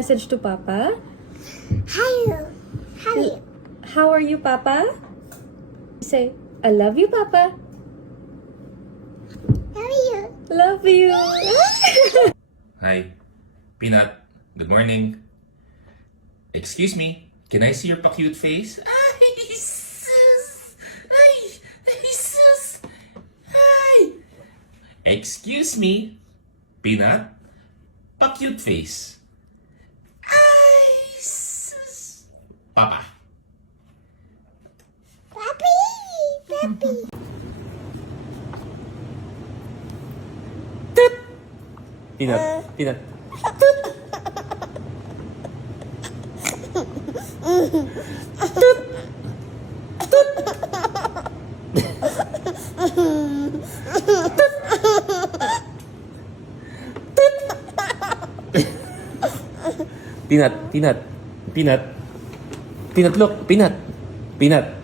Message to Papa. Hello. Hello. How are you, Papa? Say, I love you, Papa. How are you? Love you. Hi, Peanut. Good morning. Excuse me, can I see your pa-cute face? Ay, sus! Ay, sus! Ay! Excuse me, Peanut. Pa-cute face. Ay, sus! Papa. Papi. Papi. Peanut. Peanut, look, Peanut. Peanut.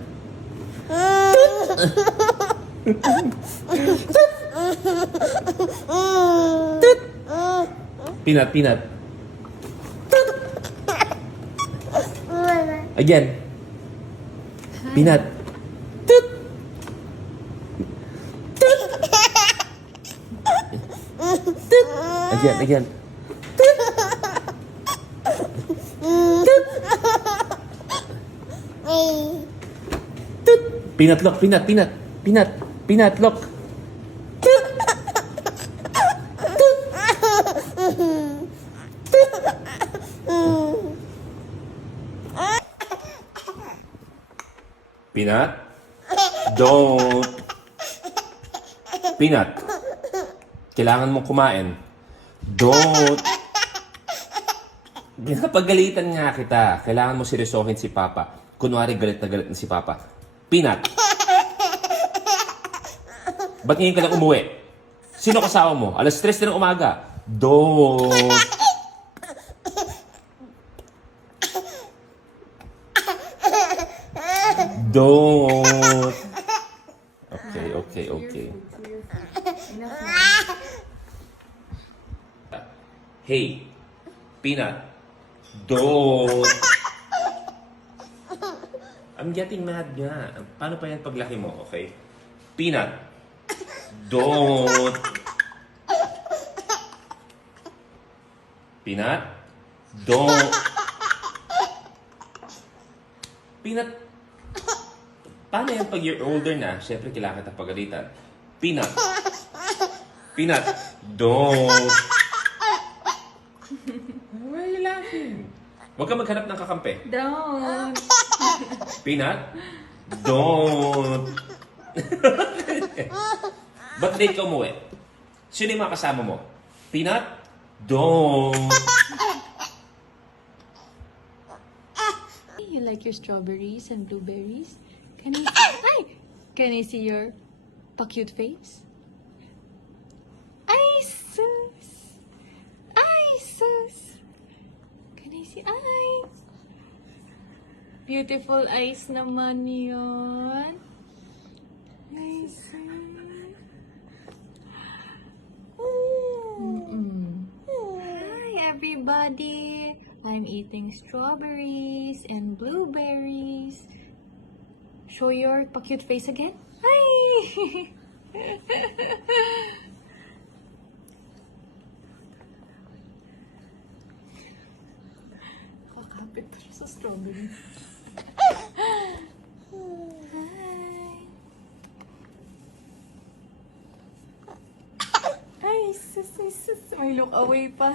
Again. Peanut. Again. Peanut, look, Peanut, look. Peanut, don't. Peanut, kailangan mong kumain. Don't. Pinapagalitan nga kita. Kailangan mo seryosohin si Papa. Kunwari galit na si Papa. Peanut, ba't ngayon ka lang umuwi? Sino kasama mo? Alas 3 na ng umaga. Don't. Don't. Okay. Hey, Peanut, don't. I'm getting mad nga. Paano pa yan paglaki mo, okay? Peanut, don't. Peanut, don't. Peanut, paano yan pag you're older na? Siyempre, kailangan kita pagalitan. Peanut, don't. Why are you laughing? Huwag ka maghanap ng kakampi. Don't. Peanut, don't. Ba't late ka umuwi? Sino yung mga kasama mo? Peanut, don't. You like your strawberries and blueberries? Can I see your pa-cute face? Ay, sus! Can I see? Ay! Beautiful eyes naman yun. Ay, sus! Hi, everybody! I'm eating strawberries and blueberries. Show your pa-cute face again. Hi! Kakapit pa siya sa strawberry. Hi! Ay, sus. May look away pa.